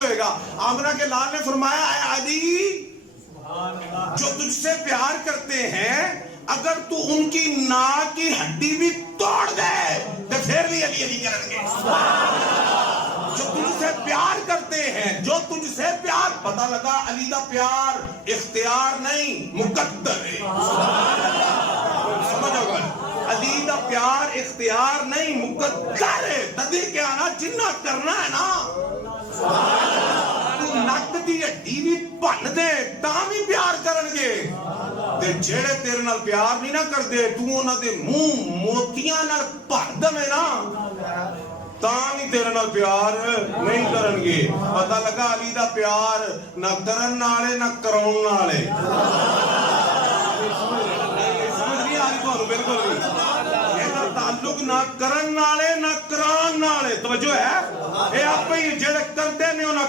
होगा। आमना के लाल ने फरमाया, अली जो तुझसे प्यार करते हैं, अगर तू उनकी नाक की हड्डी भी तोड़ दे तो फिर भी अली अली करेंगे। जो तुझसे प्यार करते हैं, जो तुझसे प्यार, पता लगा अली का प्यार इख्तियार नहीं मुकद्दर है। समझ होगा, अली का प्यार इख्तियार नहीं मुकद्दर है। तभी क्या ना, जिन्ना करना है ना, नक दी हड्डी भी भन दे तां भी प्यार करनगे। ते जेड़े तेरे नाल प्यार नहीं ना करदे, तू उन्हां दे मुंह मोतियां नाल भर दवे ना, तां भी तेरे नाल प्यार नहीं करनगे। पता लगा अली दा प्यार ना करन नाले ना कराउण नाले। समझ नहीं आ रही तुहानू? बिल्कुल नहीं। ਇਹਦਾ ਤਾਲੁਕ ਨਾ ਕਰਨ ਨਾਲੇ ਨਾ ਕਰਾਉਣ ਨਾਲੇ। ਤਵੱਜੋ ਹੈ, ਇਹ ਆਪੇ ਹੀ ਜਿਹੜੇ ਕਰਦੇ ਨੇ ਉਹਨਾਂ